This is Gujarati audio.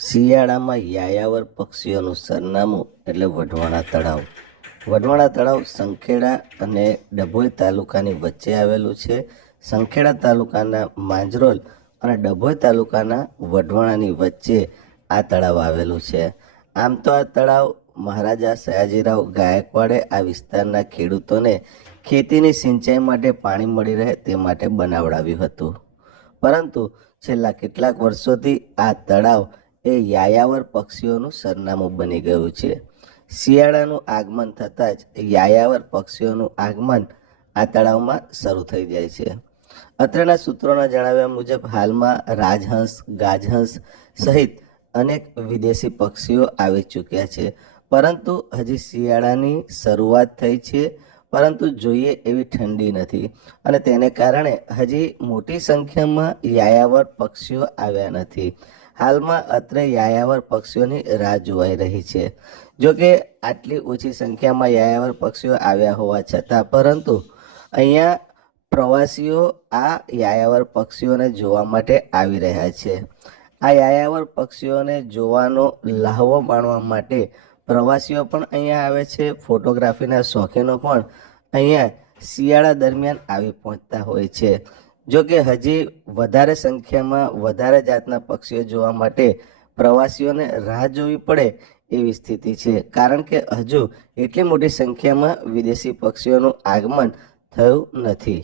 શિયાળામાં યાયાવર પક્ષીઓનું સરનામું એટલે વઢવાણા તળાવ. વઢવાણા તળાવ સંખેડા અને ડભોઈ તાલુકાની વચ્ચે આવેલું છે. સંખેડા તાલુકાના માંજરોલ અને ડભોઈ તાલુકાના વઢવાણાની વચ્ચે આ તળાવ આવેલું છે. આમ તો આ તળાવ મહારાજા સયાજીરાવ ગાયકવાડે આ વિસ્તારના ખેડૂતોને ખેતીની સિંચાઈ માટે પાણી મળી રહે તે માટે બનાવડાવ્યું હતું. પરંતુ છેલ્લા કેટલાક વર્ષોથી આ તળાવ એ યાયાવર પક્ષીઓનું સરનામું બની ગયું છે. શિયાળાનું આગમન થતાં જ યાયાવર પક્ષીઓનું આગમન આ તળાવમાં શરૂ થઈ જાય છે. અત્રના સૂત્રોના જણાવ્યા મુજબ હાલમાં રાજહંસ, ગાજહંસ સહિત અનેક વિદેશી પક્ષીઓ આવી ચૂક્યા છે. પરંતુ હજી શિયાળાની શરૂઆત થઈ છે, પરંતુ જોઈએ એવી ઠંડી નથી અને તેને કારણે હજી મોટી સંખ્યામાં યાયાવર પક્ષીઓ આવ્યા નથી. હાલમાં અત્રે યાયાવર પક્ષીઓની રાહ જોવાઈ રહી છે. જો કે આટલી ઓછી સંખ્યામાં યાયાવર પક્ષીઓ આવ્યા હોવા છતાં પરંતુ અહીંયા પ્રવાસીઓ આ યાયાવર પક્ષીઓને જોવા માટે આવી રહ્યા છે. આ યાયાવર પક્ષીઓને જોવાનો લહાવો માણવા માટે પ્રવાસીઓ પણ અહીંયા આવે છે. ફોટોગ્રાફીના શોખીનો પણ અહીંયા શિયાળા દરમિયાન આવી પહોંચતા હોય છે. જો કે હજી વધારે સંખ્યામાં વધારે જાતના પક્ષીઓ જોવા માટે પ્રવાસીઓને રાહ જોવી પડે એવી સ્થિતિ છે. કારણ કે હજુ એટલી મોટી સંખ્યામાં વિદેશી પક્ષીઓનું આગમન થયું નથી.